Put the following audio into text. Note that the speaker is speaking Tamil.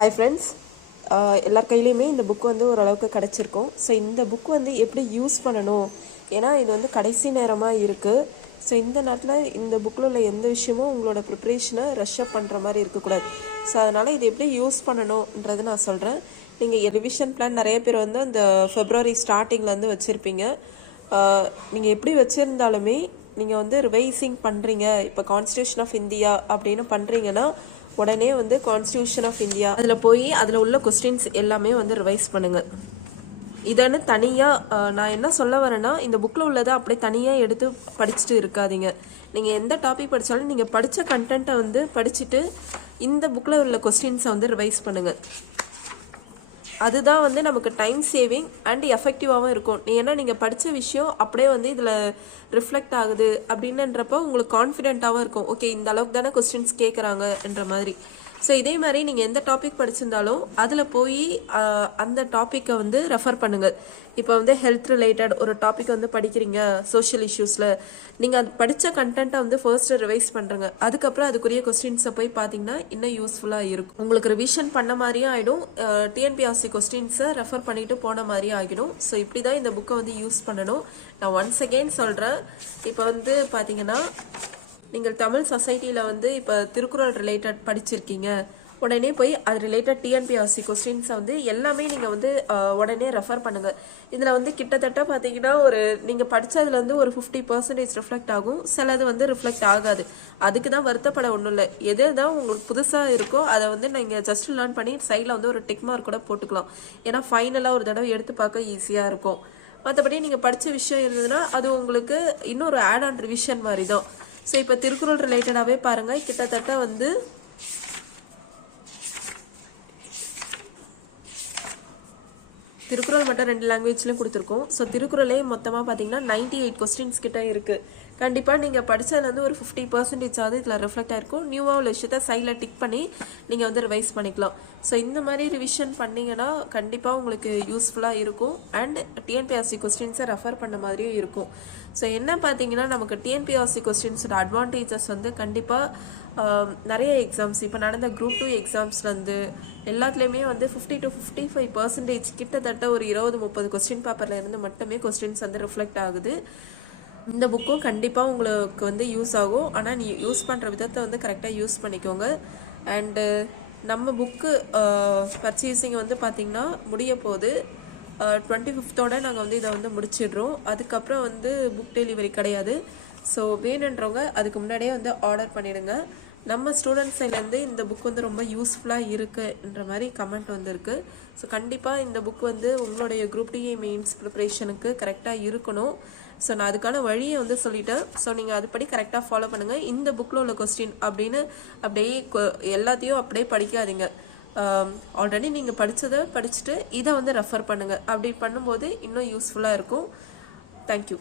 ஹாய் ஃப்ரெண்ட்ஸ், எல்லார் கையிலையுமே இந்த புக் வந்து ஓரளவுக்கு கிடச்சிருக்கும். ஸோ இந்த புக் வந்து எப்படி யூஸ் பண்ணணும், ஏன்னா இது வந்து கடைசி நேரமாக இருக்குது. ஸோ இந்த நேரத்தில் இந்த புக்கில் உள்ள எந்த விஷயமும் உங்களோட ப்ரிப்ரேஷனை ரஷ்அப் பண்ணுற மாதிரி இருக்கக்கூடாது. ஸோ அதனால் இது எப்படி யூஸ் பண்ணணுன்றது நான் சொல்கிறேன். நீங்கள் ரிவிஷன் பிளான் நிறைய பேர் வந்து அந்த ஃபெப்ரவரி ஸ்டார்டிங்லேருந்து வச்சுருப்பீங்க. நீங்கள் எப்படி வச்சுருந்தாலுமே நீங்கள் வந்து ரிவைசிங் பண்ணுறீங்க, இப்போ கான்ஸ்டியூஷன் ஆஃப் இந்தியா அப்படின்னு பண்ணுறீங்கன்னா உடனே வந்து கான்ஸ்டியூஷன் ஆஃப் இந்தியா அதில் போய் அதில் உள்ள கொஸ்டின்ஸ் எல்லாமே வந்து ரிவைஸ் பண்ணுங்கள். இதன்னு தனியாக நான் என்ன சொல்ல வரேன்னா, இந்த புக்கில் உள்ளதை அப்படியே தனியாக எடுத்து படிச்சுட்டு இருக்காதீங்க. நீங்கள் எந்த டாபிக் படித்தாலும் நீங்கள் படித்த கண்டென்ட்டை வந்து படிச்சுட்டு இந்த புக்கில் உள்ள கொஸ்டின்ஸை வந்து ரிவைஸ் பண்ணுங்கள். அதுதான் வந்து நமக்கு டைம் சேவிங் அண்ட் எஃபெக்டிவாகவும் இருக்கும். ஏன்னா நீங்கள் படித்த விஷயம் அப்படியே வந்து இதில் ரிஃப்ளெக்ட் ஆகுது அப்படின்றப்போ உங்களுக்கு கான்ஃபிடென்ட்டாகவும் இருக்கும். ஓகே, இந்த அளவுக்கு தானே கொஸ்டின்ஸ் கேட்குறாங்கன்ற மாதிரி. ஸோ இதே மாதிரி நீங்கள் எந்த டாபிக் படிச்சிருந்தாலும் அதில் போய் அந்த டாப்பிக்கை வந்து ரெஃபர் பண்ணுங்கள். இப்போ வந்து ஹெல்த் ரிலேட்டட் ஒரு டாபிக் வந்து படிக்கிறீங்க, சோஷியல் இஷ்யூஸில், நீங்கள் அது படித்த கண்டென்ட்டை வந்து ஃபர்ஸ்ட்டு ரிவைஸ் பண்ணுறங்க. அதுக்கப்புறம் அதுக்குரிய கொஸ்டின்ஸை போய் பார்த்தீங்கன்னா இன்னும் யூஸ்ஃபுல்லாக இருக்கும். உங்களுக்கு ரிவிஷன் பண்ண மாதிரியும் ஆகிடும், டிஎன்பிஎஸ்சி கொஸ்டின்ஸை ரெஃபர் பண்ணிட்டு போன மாதிரியும் ஆகிடும். ஸோ இப்படி தான் இந்த புக்கை வந்து யூஸ் பண்ணணும். நான் ஒன்ஸ் அகெயின் சொல்கிறேன். இப்போ வந்து பார்த்தீங்கன்னா நீங்கள் தமிழ் சொசைட்டியில் வந்து இப்போ திருக்குறள் ரிலேட்டட் படிச்சிருக்கீங்க, உடனே போய் அது ரிலேட்டட் டிஎன்பிஎஸ்சி கொஸ்டின்ஸை வந்து எல்லாமே நீங்கள் வந்து உடனே ரெஃபர் பண்ணுங்கள். இதில் வந்து கிட்டத்தட்ட பார்த்தீங்கன்னா ஒரு நீங்கள் படித்ததுல வந்து ஒரு 50% ரிஃப்ளெக்ட் ஆகும், சிலது வந்து ரிஃப்ளெக்ட் ஆகாது. அதுக்கு தான் வருத்தப்பட ஒன்றும் இல்லை. எது தான் உங்களுக்கு புதுசாக இருக்கோ அதை வந்து நீங்கள் ஜஸ்ட் லேர்ன் பண்ணி சைடில் வந்து ஒரு டிக் மார்க் கூட போட்டுக்கலாம். ஏன்னா ஃபைனலாக ஒரு தடவை எடுத்து பார்க்க ஈஸியாக இருக்கும். மற்றபடி நீங்கள் படித்த விஷயம் இருந்ததுன்னா அது உங்களுக்கு இன்னொரு ஆட் ஆன் ரிவிஷன் மாதிரி தான். ஸோ இப்போ திருக்குறள் ரிலேட்டடாகவே பாருங்கள், கிட்டத்தட்ட வந்து திருக்குறள் மட்டும் 2 லாங்குவேஜ்லையும் கொடுத்துருக்கோம். ஸோ திருக்குறளே மொத்தமாக பார்த்தீங்கன்னா 98 கொஸ்டின்ஸ் கிட்ட இருக்குது. கண்டிப்பாக நீங்கள் படித்ததுலேருந்து ஒரு 50% இதில் ரிஃப்ளெக்ட் ஆகிருக்கும். நியூவாக உள்ள விஷயத்த சைடில் டிக் பண்ணி நீங்கள் வந்து ரிவைஸ் பண்ணிக்கலாம். ஸோ இந்த மாதிரி ரிவிஷன் பண்ணிங்கன்னா கண்டிப்பாக உங்களுக்கு யூஸ்ஃபுல்லாக இருக்கும் அண்ட் டிஎன்பிஎஸ்சி கொஸ்டின்ஸை ரெஃபர் பண்ண மாதிரியும் இருக்கும். ஸோ என்ன பார்த்தீங்கன்னா, நமக்கு டிஎன்பிஎஸ்சி கொஸ்டின்ஸோட அட்வான்டேஜஸ் வந்து கண்டிப்பாக நிறைய எக்ஸாம்ஸ் இப்போ நடந்த குரூப் 2 எக்ஸாம்ஸ்லேருந்து எல்லாத்துலேயுமே வந்து 50 to 55% கிட்டத்தட்ட ஒரு 20-30 கொஸ்டின் பேப்பரில் இருந்து மட்டுமே கொஸ்டின்ஸ் வந்து ரிஃப்ளெக்ட் ஆகுது. இந்த புக்கும் கண்டிப்பாக உங்களுக்கு வந்து யூஸ் ஆகும். ஆனால் நீ யூஸ் பண்ணுற விதத்தை வந்து கரெக்டாக யூஸ் பண்ணிக்கோங்க. அண்டு நம்ம புக்கு பர்ச்சேசிங் வந்து பார்த்திங்கன்னா முடிய போகுது. 25th நாங்கள் வந்து இதை வந்து முடிச்சிடுறோம். அதுக்கப்புறம் வந்து புக் டெலிவரி கிடையாது. ஸோ வேணுன்றவங்க அதுக்கு முன்னாடியே வந்து ஆர்டர் பண்ணிடுங்க. நம்ம ஸ்டூடெண்ட்ஸ் சைட்லேருந்து இந்த புக் வந்து ரொம்ப யூஸ்ஃபுல்லாக இருக்குன்ற மாதிரி கமெண்ட் வந்துருக்கு. ஸோ கண்டிப்பாக இந்த புக் வந்து உங்களுடைய குரூப் டிஏ மெயின்ஸ் ப்ரிப்ரேஷனுக்கு கரெக்டாக இருக்கணும். ஸோ நான் அதுக்கான வழியை வந்து சொல்லிட்டேன். ஸோ நீங்கள் அதுபடி கரெக்டாக ஃபாலோ பண்ணுங்கள். இந்த புக்கில் உள்ள கொஸ்டின் அப்படின்னு அப்படியே எல்லாத்தையும் அப்படியே படிக்காதீங்க. ஆல்ரெடி நீங்கள் படித்ததை படிச்சுட்டு இதை வந்து ரெஃபர் பண்ணுங்கள். அப்படி பண்ணும்போது இன்னும் யூஸ்ஃபுல்லாக இருக்கும். தேங்க்யூ.